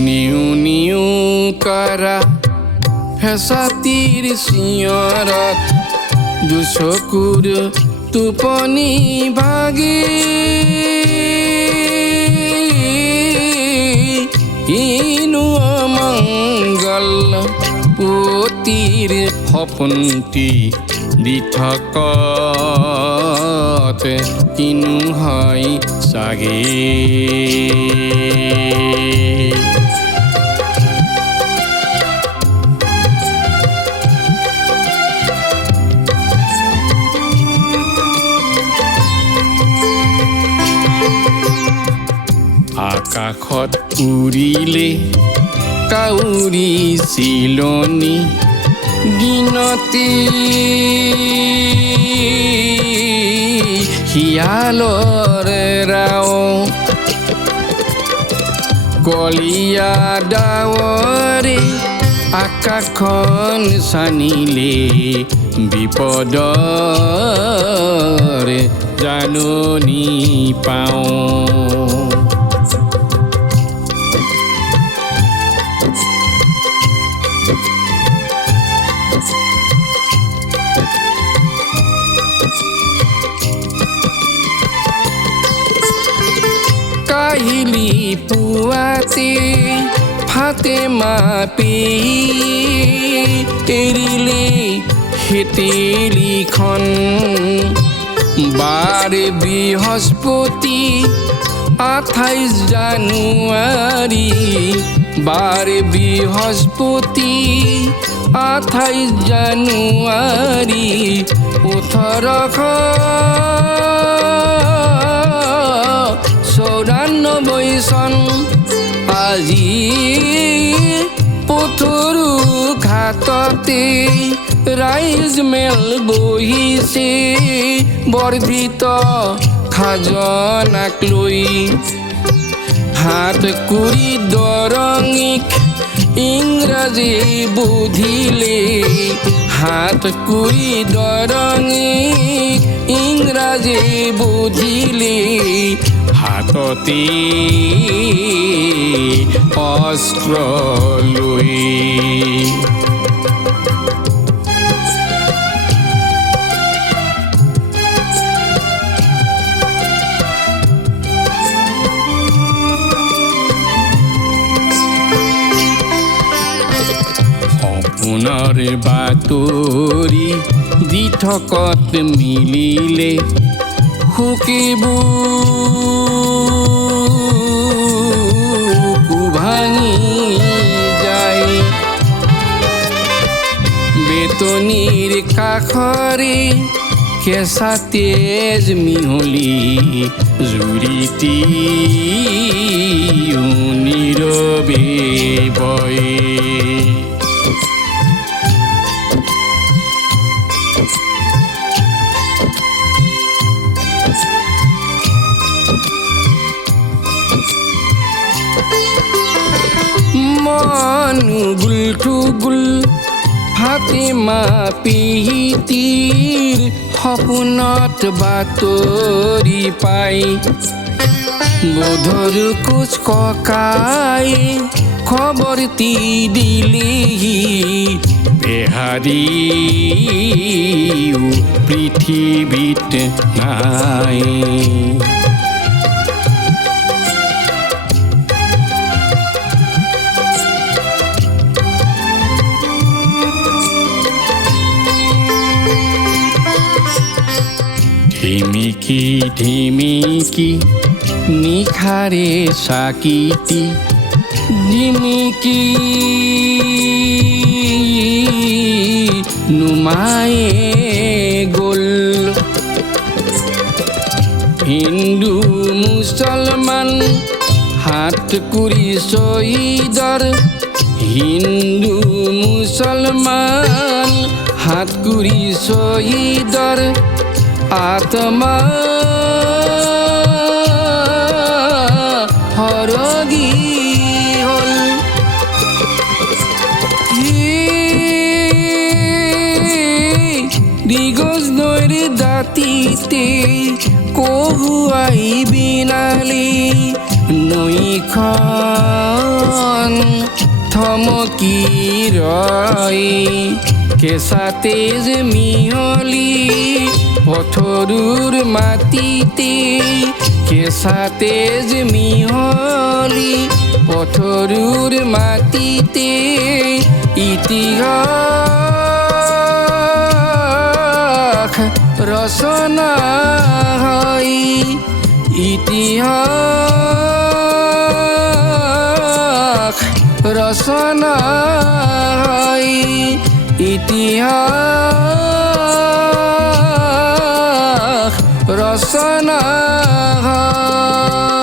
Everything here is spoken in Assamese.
নিউ নিউ কৰা হেঁচাতিৰ চিঞৰত দুচকুৰ টোপনি ভাগি ইনো অমংগল পুতিৰ সপোনটি দি থকত কিনো হয় চাগে আকাশত উৰিলে কাউৰী চিলনি দিনতি শিয়ালৰ ৰাও কলীয়া ডাৱৰে আকাশখন চানিলে বিপদৰ জাননী পাওঁ কাহিলি পুৱাতে ফাতে মাপি এৰিলে হেতেলিখন বাৰ বৃহস্পতি 28 জানুৱাৰী বাৰ বৃহস্পতি 28 জানুৱাৰী 1894 চন আজি পথৰু ঘাটতে ৰাইজ মেল বহিছে বৰ্ধিত খাজনাক লৈ হাত কুৰি দৰঙিক ইংৰাজী বুধিলে হাত কুৰি দৰঙিক ইংৰাজী বুধিলে হাততে অস্ত্ৰ লৈ পুনৰ বাতৰি দি থকত মিলিলে সুকিবু ভাঙি যায় বেতনিৰ কাষৰে কেঁচা তেজ মিহলি জুৰিটি নীৰৱে বয় গুল ফাতেমা পিহিতিৰ সপোনত বাতৰি পাই বোধৰ কোচ ককাই খবৰটি দিলেহি বেহাৰীও পৃথিৱীত নাই। ধিমিকি ধিমিকি নিশাৰে চাকিটি জিমিকি নুমায়ে গ'ল। হিন্দু মুছলমান হাতকুৰি শহীদৰ, হিন্দু মুছলমান হাতকুৰি শহীদৰ আত্মা হৰগী হ'ল। দিগজ নৈৰ দাঁতিতে কহুৱাই বিনালি নৈখন থমকি ৰয়। কেঁচা তেজ মিহলি পথৰুৰ মাটিতে, কেঁচা তেজ মিহলি পথৰুৰ মাটিতে ইতিহাস ৰচনা হয়। ইতিহাস ৰচনা হয়। ইতিহাস ৰচনা হয়।